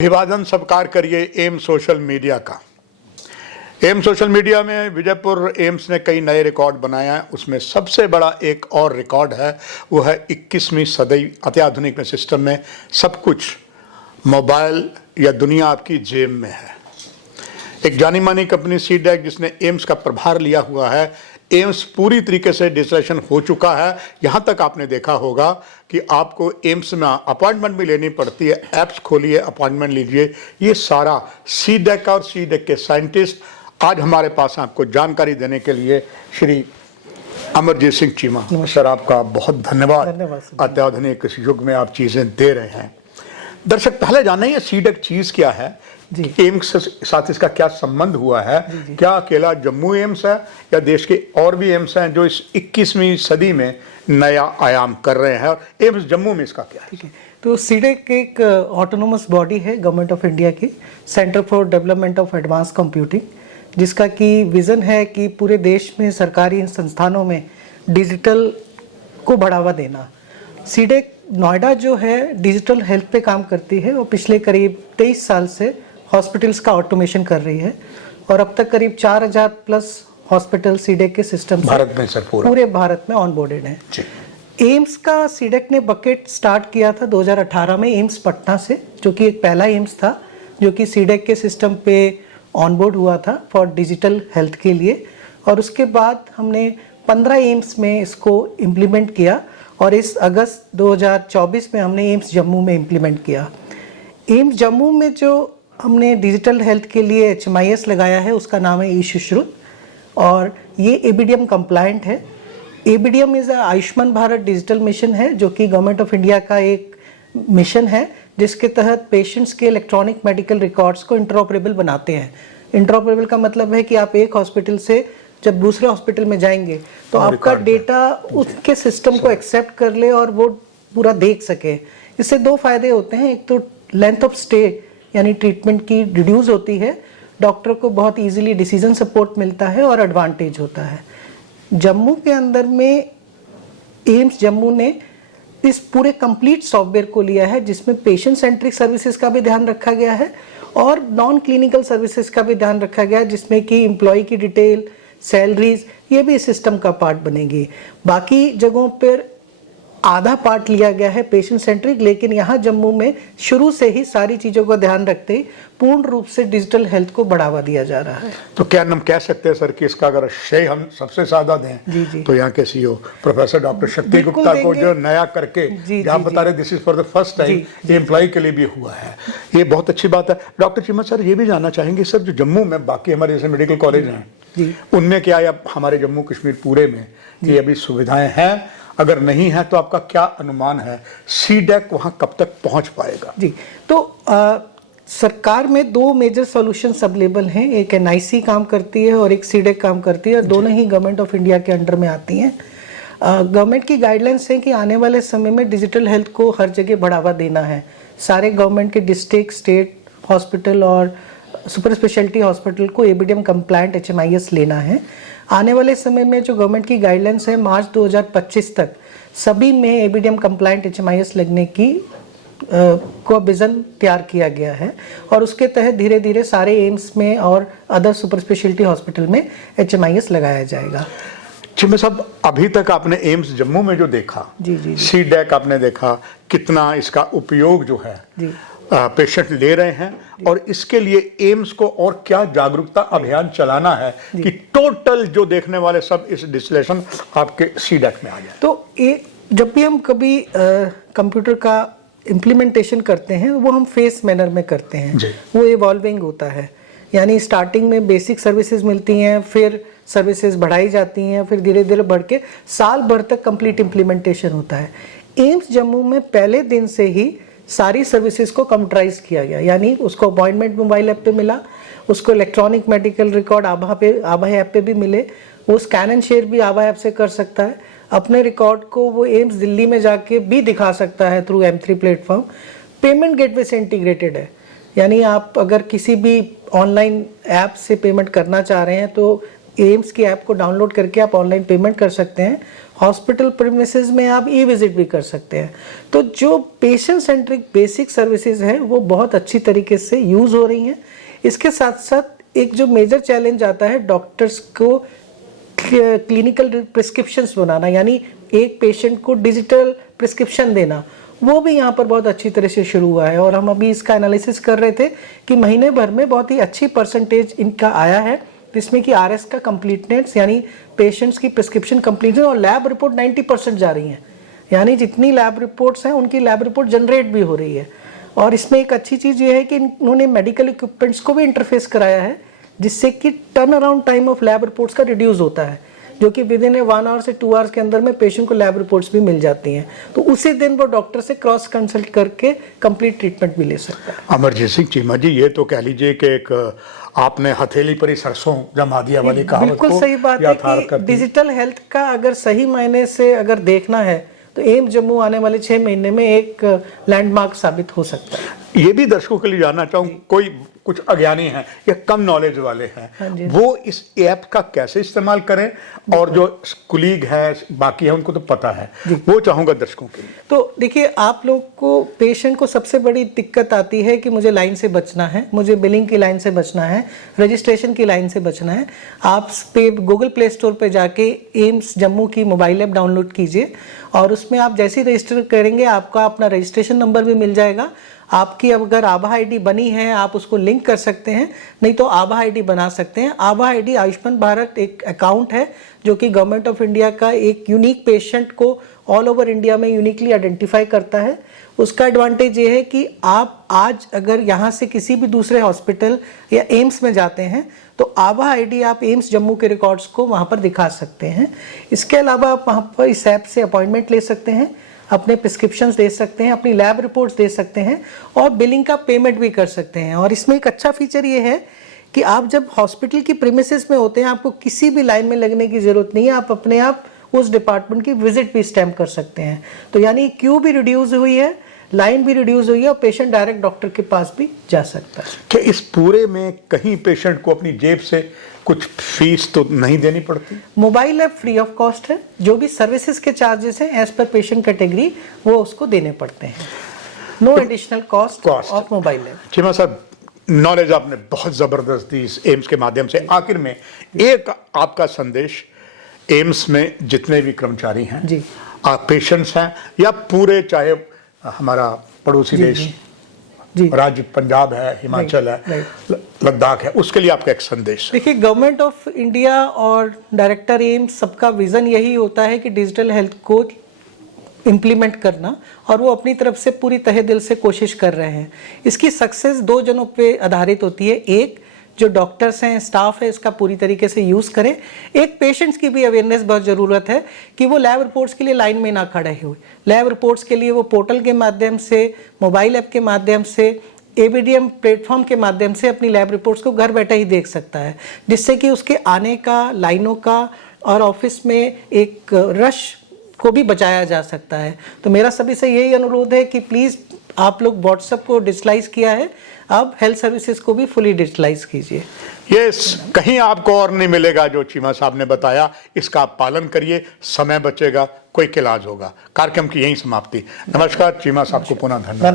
अभिवादन सत्कार करिए एम्स सोशल मीडिया का। एम्स सोशल मीडिया में विजयपुर एम्स ने कई नए रिकॉर्ड बनाए हैं। उसमें सबसे बड़ा एक और रिकॉर्ड है, वो है 21वीं सदी अत्याधुनिक सिस्टम में सब कुछ मोबाइल या दुनिया आपकी जेब में है। एक जानी मानी कंपनी सीडेक जिसने एम्स का प्रभार लिया हुआ है, एम्स पूरी तरीके से डिजिटलाइजेशन हो चुका है। यहाँ तक आपने देखा होगा कि आपको एम्स में अपॉइंटमेंट भी लेनी पड़ती है, ऐप्स खोलिए अपॉइंटमेंट लीजिए। ये सारा सीडेक और सीडेक के साइंटिस्ट आज हमारे पास हैं आपको जानकारी देने के लिए। श्री अमरजीत सिंह चीमा सर, आपका बहुत धन्यवाद। अत्याधुनिक इस युग में आप चीज़ें दे रहे हैं। दर्शक पहले जाना ये सीडेक चीज़ क्या है, एम्स के साथ इसका क्या संबंध हुआ है, क्या अकेला जम्मू एम्स है या देश के और भी एम्स हैं जो इस 21वीं सदी में नया आयाम कर रहे हैं, और एम्स जम्मू में इसका क्या है? ठीक है, तो सीडेक एक ऑटोनोमस बॉडी है गवर्नमेंट ऑफ इंडिया की, centre for development of advance computing, जिसका की विज़न है कि पूरे देश में सरकारी संस्थानों में डिजिटल को बढ़ावा देना। सीडेक नोएडा जो है डिजिटल हेल्थ पे काम करती है और पिछले करीब 23 साल से हॉस्पिटल्स का ऑटोमेशन कर रही है, और अब तक करीब 4000 प्लस हॉस्पिटल सीडेक के सिस्टम भारत में सर पूरे भारत में ऑनबोर्डेड हैं। एम्स का सीडेक ने बकेट स्टार्ट किया था 2018 में एम्स पटना से, जो कि एक पहला एम्स था जो कि सीडेक के सिस्टम पे ऑनबोर्ड हुआ था फॉर डिजिटल हेल्थ के लिए। और उसके बाद हमने 15 एम्स में इसको इम्प्लीमेंट किया, और इस अगस्त 2024 में हमने एम्स जम्मू में इम्प्लीमेंट किया। एम्स जम्मू में जो हमने डिजिटल हेल्थ के लिए HMIS लगाया है उसका नाम है ई-सुश्रुत, और ये ABDM कंप्लायंट है। ABDM is Ayushman Bharat digital mission है, जो कि गवर्नमेंट ऑफ इंडिया का एक मिशन है जिसके तहत पेशेंट्स के इलेक्ट्रॉनिक मेडिकल रिकॉर्ड्स को इंटरऑपरेबल बनाते हैं। इंटरऑपरेबल का मतलब है कि आप एक हॉस्पिटल से जब दूसरे हॉस्पिटल में जाएंगे तो आपका डेटा उसके सिस्टम को एक्सेप्ट कर ले और वो पूरा देख सके। इससे दो फायदे होते हैं, एक तो लेंथ ऑफ स्टे यानी ट्रीटमेंट की रिड्यूस होती है, डॉक्टर को बहुत इजीली डिसीजन सपोर्ट मिलता है, और एडवांटेज होता है। जम्मू के अंदर में एम्स जम्मू ने इस पूरे कंप्लीट सॉफ्टवेयर को लिया है, जिसमें पेशेंट सेंट्रिक सर्विसेज का भी ध्यान रखा गया है और नॉन क्लिनिकल सर्विसेज का भी ध्यान रखा गया है, जिसमें कि एम्प्लॉय की डिटेल, सैलरीज, ये भी सिस्टम का पार्ट बनेगी। बाकी जगहों पर आधा पार्ट लिया गया है पेशेंट सेंट्रिक, लेकिन यहाँ जम्मू में शुरू से ही सारी चीज़ों का ध्यान रखते ही पूर्ण रूप से डिजिटल हेल्थ को बढ़ावा दिया जा रहा है। तो क्या हम कह सकते हैं सर कि इसका अगर श्रेय हम सबसे ज्यादा दें तो यहाँ के CEO प्रोफेसर डॉक्टर शक्ति गुप्ता को, जो नया करके आप बता रहे this is for the first time ये एम्प्लॉय के लिए भी हुआ है, ये बहुत अच्छी बात है। डॉक्टर चीमा सर, ये भी जानना चाहेंगे सर, जो जम्मू में बाकी हमारे जैसे मेडिकल कॉलेज हैं उनमें क्या, या हमारे जम्मू कश्मीर पूरे में ये अभी सुविधाएं हैं? अगर नहीं है तो आपका क्या अनुमान है, सीडेक वहां कब तक पहुंच पाएगा? जी, तो सरकार में दो मेजर सॉल्यूशंस अवेलेबल हैं, एक NIC काम करती है और एक सीडेक काम करती है, और दोनों ही गवर्नमेंट ऑफ इंडिया के अंडर में आती हैं। गवर्नमेंट की गाइडलाइंस है कि आने वाले समय में डिजिटल हेल्थ को हर जगह बढ़ावा देना है। सारे गवर्नमेंट के डिस्ट्रिक्ट, स्टेट हॉस्पिटल और सुपर स्पेशलिटी हॉस्पिटल को ABDM कंप्लायंट HMIS लेना है। आने वाले समय में जो गवर्नमेंट की गाइडलाइंस है, मार्च 2025 तक सभी में ABDM कंप्लायंट HMIS लगने की को विजन तैयार किया गया है, और उसके तहत धीरे धीरे सारे एम्स में और अदर सुपर स्पेशलिटी हॉस्पिटल में HMIS लगाया जाएगा। चिम्मे साहब, अभी तक आपने एम्स जम्मू में जो देखा, सीडेक आपने देखा, कितना इसका उपयोग जो है पेशेंट ले रहे हैं, और इसके लिए एम्स को और क्या जागरूकता अभियान चलाना है कि टोटल जो देखने वाले सब इस डिजिटलाइजेशन आपके सीडेक में आ जाए? तो जब भी हम कभी कंप्यूटर का इम्प्लीमेंटेशन करते हैं वो हम फेस मैनर में करते हैं, वो इवॉल्विंग होता है। यानी स्टार्टिंग में बेसिक सर्विसेज मिलती हैं, फिर सर्विसेज बढ़ाई जाती हैं, फिर धीरे धीरे बढ़ के साल भर तक कंप्लीट इम्प्लीमेंटेशन होता है। एम्स जम्मू में पहले दिन से ही सारी सर्विसेज को कंप्यूटराइज किया गया, यानी उसको अपॉइंटमेंट मोबाइल ऐप पे मिला, उसको इलेक्ट्रॉनिक मेडिकल रिकॉर्ड आभा ऐप पे भी मिले, वो स्कैन एंड शेयर भी आभा ऐप से कर सकता है। अपने रिकॉर्ड को वो एम्स दिल्ली में जाके भी दिखा सकता है through M3 platform. Payment gateway से इंटीग्रेटेड है, यानी आप अगर किसी भी ऑनलाइन ऐप से पेमेंट करना चाह रहे हैं तो एम्स की ऐप को डाउनलोड करके आप ऑनलाइन पेमेंट कर सकते हैं। हॉस्पिटल प्रीमिसेस में आप ई विजिट भी कर सकते हैं। तो जो पेशेंट सेंट्रिक बेसिक सर्विसेज है वो बहुत अच्छी तरीके से यूज हो रही हैं। इसके साथ साथ एक जो मेजर चैलेंज आता है डॉक्टर्स को क्लिनिकल प्रिस्क्रिप्शंस बनाना, यानी एक पेशेंट को डिजिटल प्रिस्क्रिप्शन देना, वो भी यहाँ पर बहुत अच्छी तरह से शुरू हुआ है। और हम अभी इसका एनालिसिस कर रहे थे कि महीने भर में बहुत ही अच्छी परसेंटेज इनका आया है, जिसमें कि आरएस का कंप्लीटनेस यानी पेशेंट्स की प्रिस्क्रिप्शन कंप्लीट और लैब रिपोर्ट 90% जा रही हैं, यानी जितनी लैब रिपोर्ट्स हैं उनकी लैब रिपोर्ट जनरेट भी हो रही है। और इसमें एक अच्छी चीज़ ये है कि इन्होंने मेडिकल इक्विपमेंट्स को भी इंटरफेस कराया है, जिससे कि turn around time of lab reports का रिड्यूस होता है, जो कि विद इन 1 आवर से 2 आवर्स के अंदर में पेशेंट को लैब रिपोर्ट्स भी मिल जाती हैं। तो उसी दिन वो डॉक्टर से क्रॉस कंसल्ट करके कंप्लीट ट्रीटमेंट भी ले सकता है। अमरजीत सिंह चीमा जी, ये तो कह लीजिए कि एक आपने हथेली पर ही सरसों जमा दिया वाली कहावत को बिल्कुल सही बात है कि डिजिटल हेल्थ का अगर सही मायने से अगर देखना है तो एम्स जम्मू आने वाले 6 महीने में एक लैंडमार्क साबित हो सकता है। ये भी दर्शकों के लिए जानना चाहूँ, कोई कुछ अज्ञानी हैं या कम नॉलेज वाले हैं, वो इस ऐप का कैसे इस्तेमाल करें, और जो कुलीग है बाकी है उनको तो पता है, वो चाहूंगा दर्शकों के लिए। तो देखिए, आप लोग को पेशेंट को सबसे बड़ी दिक्कत आती है कि मुझे लाइन से बचना है, मुझे बिलिंग की लाइन से बचना है, रजिस्ट्रेशन की लाइन से बचना है। आप पे गूगल प्ले स्टोर पे जाके एम्स जम्मू की मोबाइल ऐप डाउनलोड कीजिए और उसमें आप जैसे ही रजिस्टर करेंगे आपका अपना रजिस्ट्रेशन नंबर भी मिल जाएगा। आपकी अगर आभा आईडी बनी है आप उसको लिंक कर सकते हैं, नहीं तो आभा आईडी बना सकते हैं। आभा आईडी आयुष्मान भारत एक अकाउंट है जो कि गवर्नमेंट ऑफ इंडिया का एक यूनिक पेशेंट को ऑल ओवर इंडिया में यूनिकली आइडेंटिफाई करता है। उसका एडवांटेज ये है कि आप आज अगर यहाँ से किसी भी दूसरे हॉस्पिटल या एम्स में जाते हैं तो आभा आईडी आप एम्स जम्मू के रिकॉर्ड्स को वहाँ पर दिखा सकते हैं। इसके अलावा आप वहाँ पर इस ऐप से अपॉइंटमेंट ले सकते हैं, अपने प्रिस्क्रिप्शंस दे सकते हैं, अपनी लैब रिपोर्ट्स दे सकते हैं और बिलिंग का पेमेंट भी कर सकते हैं। और इसमें एक अच्छा फीचर ये है कि आप जब हॉस्पिटल की प्रीमिसेस में होते हैं आपको किसी भी लाइन में लगने की जरूरत नहीं है, आप अपने आप उस डिपार्टमेंट की विजिट भी स्टैम्प कर सकते हैं। तो यानी क्यू भी रिड्यूस हुई है, लाइन भी रिड्यूस हुई है और पेशेंट डायरेक्ट डॉक्टर के पास भी जा सकता है। क्या इस पूरे में कहीं पेशेंट को अपनी जेब से कुछ फीस तो नहीं देनी पड़ती? Mobile app free of cost है, जो भी सर्विसेज के चार्जेस हैं एज पर पेशेंट कैटेगरी वो उसको देने पड़ते हैं। No additional cost of mobile app. Cheema sahab, knowledge आपने बहुत जबरदस्त दी इस एम्स के माध्यम से। आखिर में एक आपका संदेश एम्स में जितने भी कर्मचारी हैं जी, आप पेशेंट्स हैं या पूरे, चाहे हमारा पड़ोसी देश जी, राज्य पंजाब है, हिमाचल है, लद्दाख है, उसके लिए आपका एक संदेश? देखिए, गवर्नमेंट ऑफ इंडिया और डायरेक्टर एम्स सबका विजन यही होता है कि डिजिटल हेल्थ को इम्प्लीमेंट करना, और वो अपनी तरफ से पूरी तहे दिल से कोशिश कर रहे हैं। इसकी सक्सेस 2 जनों पे आधारित होती है। एक, जो डॉक्टर्स हैं, स्टाफ है, इसका पूरी तरीके से यूज़ करें। एक, पेशेंट्स की भी अवेयरनेस बहुत ज़रूरत है कि वो लैब रिपोर्ट्स के लिए लाइन में ना खड़े हुए। लैब रिपोर्ट्स के लिए वो पोर्टल के माध्यम से, मोबाइल ऐप के माध्यम से, एबीडीएम प्लेटफॉर्म के माध्यम से अपनी लैब रिपोर्ट्स को घर बैठे ही देख सकता है, जिससे कि उसके आने का, लाइनों का और ऑफिस में एक रश को भी बचाया जा सकता है। तो मेरा सभी से यही अनुरोध है कि प्लीज़ आप लोग व्हाट्सएप को डिजिटलाइज किया है, अब हेल्थ सर्विसेज को भी फुली डिजिटलाइज कीजिए। ये कहीं आपको और नहीं मिलेगा जो चीमा साहब ने बताया, इसका आप पालन करिए, समय बचेगा, कोई इलाज होगा। कार्यक्रम की यही समाप्ति। नमस्कार, चीमा साहब को पुनः धन्यवाद।